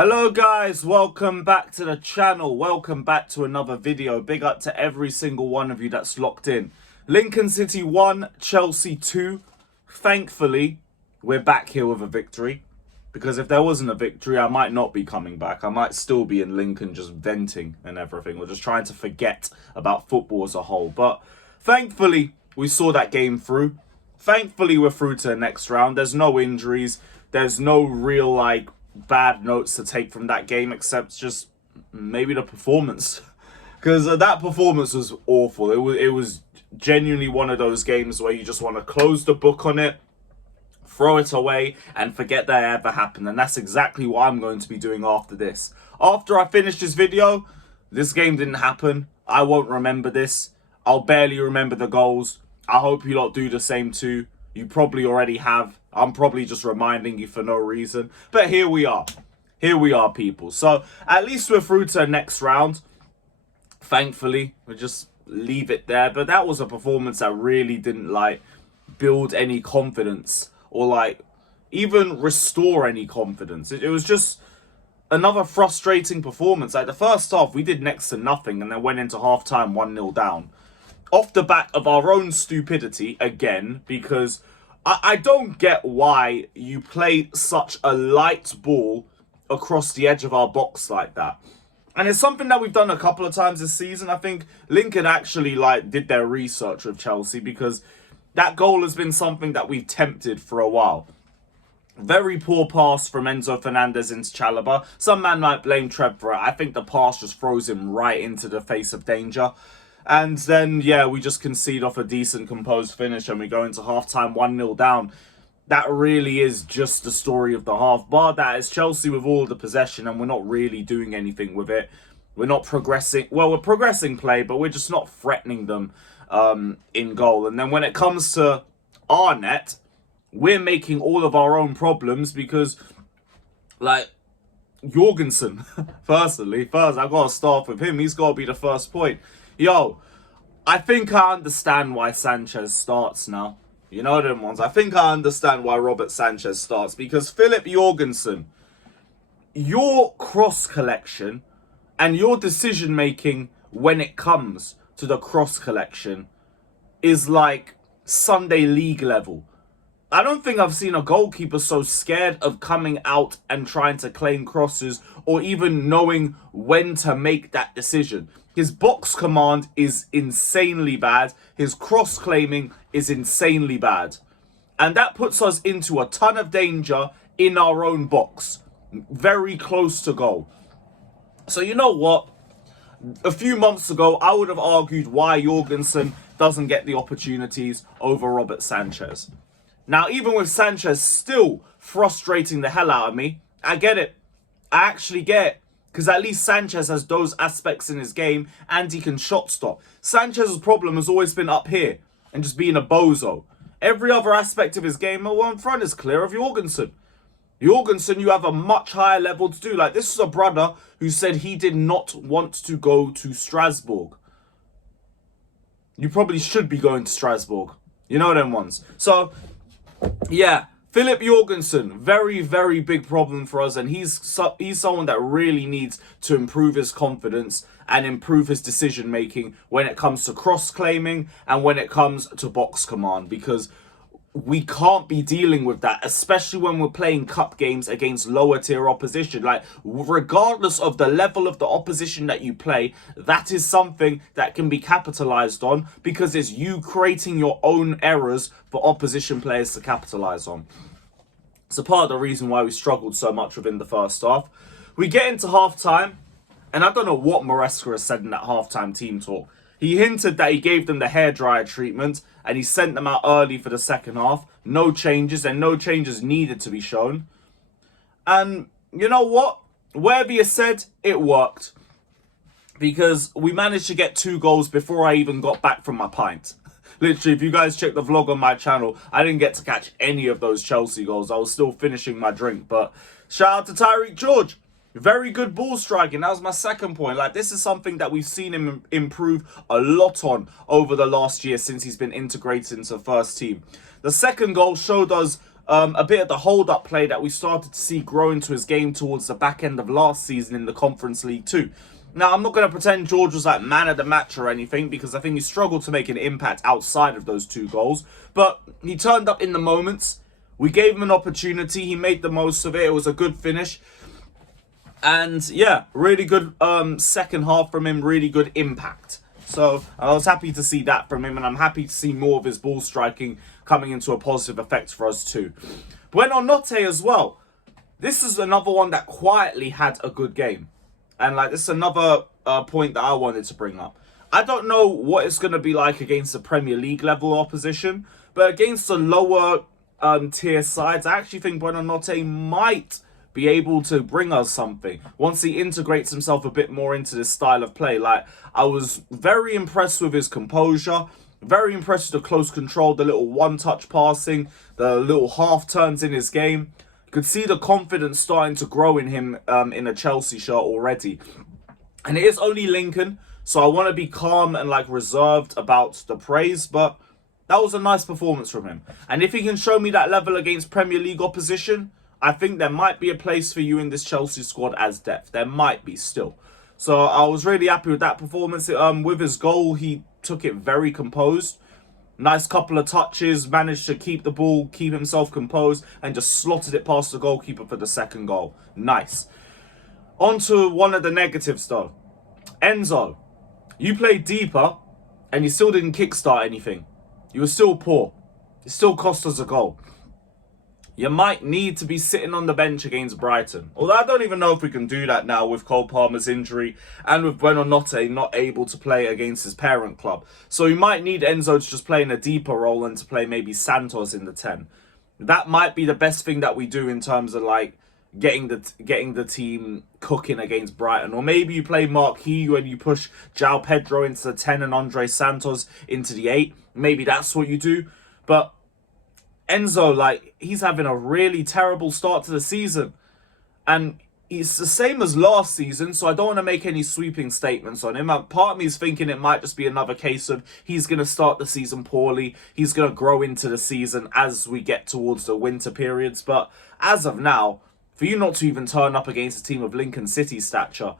Hello guys, welcome back to the channel, welcome back to another video. Big up to every single one of you that's locked in. Lincoln City 1, Chelsea 2. Thankfully, we're back here with a victory. Because if there wasn't a victory, I might not be coming back. I might still be in Lincoln just venting and everything. Or just trying to forget about football as a whole. But thankfully, we saw that game through. Thankfully, we're through to the next round. There's no injuries. There's no real, bad notes to take from that game, except just maybe the performance. Because that performance was awful. It was genuinely one of those games where you just want to close the book on it, throw it away, and forget that it ever happened. And that's exactly what I'm going to be doing after this. After I finish this video, this game didn't happen. I won't remember this. I'll barely remember the goals. I hope you lot do the same too. You probably already have. I'm probably just reminding you for no reason. But here we are. Here we are, people. So at least we're through to the next round. Thankfully, we'll just leave it there. But that was a performance that really didn't build any confidence or even restore any confidence. It was just another frustrating performance. The first half, we did next to nothing and then went into halftime 1-0 down. Off the back of our own stupidity again, because I don't get why you play such a light ball across the edge of our box like that. And it's something that we've done a couple of times this season. I think Lincoln actually did their research with Chelsea, because that goal has been something that we've tempted for a while. Very poor pass from Enzo Fernandez into Chalobah. Some man might blame Trev for it. I think the pass just throws him right into the face of danger. And then, yeah, we just concede off a decent composed finish and we go into halftime 1-0 down. That really is just the story of the half. Bar that, it's Chelsea with all the possession and we're not really doing anything with it. We're not progressing. Well, we're progressing play, but we're just not threatening them in goal. And then when it comes to our net, we're making all of our own problems because, Jorgensen, first, I've got to start with him. He's got to be the first point. Yo, I think I understand why Sanchez starts now. You know them ones. I think I understand why Robert Sanchez starts. Because Philip Jorgensen, your cross collection and your decision making when it comes to the cross collection is like Sunday League level. I don't think I've seen a goalkeeper so scared of coming out and trying to claim crosses or even knowing when to make that decision. His box command is insanely bad. His cross claiming is insanely bad. And that puts us into a ton of danger in our own box. Very close to goal. So you know what? A few months ago, I would have argued why Jorgensen doesn't get the opportunities over Robert Sanchez. Now, even with Sanchez still frustrating the hell out of me, I get it. I actually get it. Because at least Sanchez has those aspects in his game and he can shot stop. Sanchez's problem has always been up here and just being a bozo. Every other aspect of his game, well, in front is clear of Jorgensen. Jorgensen, you have a much higher level to do. This is a brother who said he did not want to go to Strasbourg. You probably should be going to Strasbourg. You know them ones. So, yeah. Philip Jorgensen, very, very big problem for us, and he's someone that really needs to improve his confidence and improve his decision-making when it comes to cross-claiming and when it comes to box command, because we can't be dealing with that, especially when we're playing cup games against lower-tier opposition. Regardless of the level of the opposition that you play, that is something that can be capitalized on because it's you creating your own errors for opposition players to capitalize on. So part of the reason why we struggled so much within the first half. We get into halftime, and I don't know what Maresca has said in that halftime team talk. He hinted that he gave them the hairdryer treatment, and he sent them out early for the second half. No changes, and no changes needed to be shown. And you know what? Whatever you said, it worked. Because we managed to get 2 goals before I even got back from my pint. Literally, if you guys check the vlog on my channel, I didn't get to catch any of those Chelsea goals. I was still finishing my drink. But shout out to Tyrique George. Very good ball striking. That was my second point. This is something that we've seen him improve a lot on over the last year since he's been integrated into the first team. The second goal showed us a bit of the hold-up play that we started to see grow into his game towards the back end of last season in the Conference League too. Now, I'm not going to pretend George was like man of the match or anything, because I think he struggled to make an impact outside of those 2 goals. But he turned up in the moments. We gave him an opportunity. He made the most of it. It was a good finish. And yeah, really good second half from him. Really good impact. So I was happy to see that from him. And I'm happy to see more of his ball striking coming into a positive effect for us too. Buonanotte as well. This is another one that quietly had a good game. And like, this is another point that I wanted to bring up. I don't know what it's going to be like against the Premier League level opposition, but against the lower tier sides, I actually think Buonanotte might be able to bring us something once he integrates himself a bit more into this style of play. Like, I was very impressed with his composure, very impressed with the close control, the little one-touch passing, the little half turns in his game. Could see the confidence starting to grow in him in a Chelsea shirt already. And it is only Lincoln, so I want to be calm and like reserved about the praise, but that was a nice performance from him. And if he can show me that level against Premier League opposition, I think there might be a place for you in this Chelsea squad as depth. There might be still. So I was really happy with that performance. With his goal, he took it very composed. Nice couple of touches, managed to keep the ball, keep himself composed, and just slotted it past the goalkeeper for the second goal. Nice. On to one of the negatives though. Enzo, you played deeper, and you still didn't kickstart anything. You were still poor. It still cost us a goal. You might need to be sitting on the bench against Brighton. Although I don't even know if we can do that now with Cole Palmer's injury and with Buonanotte not able to play against his parent club. So we might need Enzo to just play in a deeper role and to play maybe Santos in the 10. That might be the best thing that we do in terms of like getting the team cooking against Brighton. Or maybe you play Marquis when you push João Pedro into the 10 and Andre Santos into the 8. Maybe that's what you do. But Enzo, like, he's having a really terrible start to the season. And it's the same as last season, so I don't want to make any sweeping statements on him. Part of me is thinking it might just be another case of he's going to start the season poorly. He's going to grow into the season as we get towards the winter periods. But as of now, for you not to even turn up against a team of Lincoln City stature,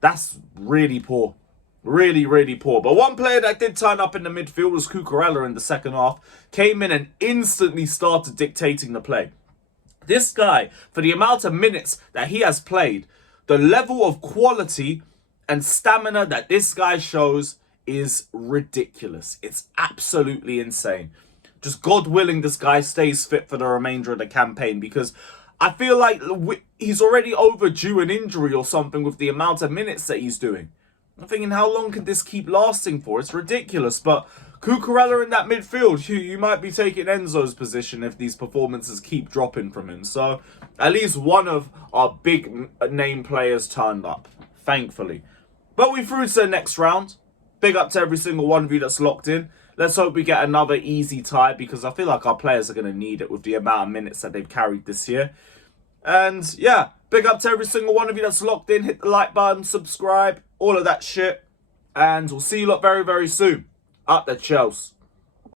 that's really poor. Really, really poor. But one player that did turn up in the midfield was Cucurella in the second half. Came in and instantly started dictating the play. This guy, for the amount of minutes that he has played, the level of quality and stamina that this guy shows is ridiculous. It's absolutely insane. Just God willing this guy stays fit for the remainder of the campaign, because I feel like he's already overdue an injury or something with the amount of minutes that he's doing. I'm thinking, how long can this keep lasting for? It's ridiculous. But Cucurella in that midfield, you might be taking Enzo's position if these performances keep dropping from him. So at least one of our big name players turned up, thankfully. But we through to the next round. Big up to every single one of you that's locked in. Let's hope we get another easy tie, because I feel like our players are going to need it with the amount of minutes that they've carried this year. And yeah, big up to every single one of you that's locked in. Hit the like button, subscribe, all of that shit. And we'll see you lot very, very soon. Up the Chelsea.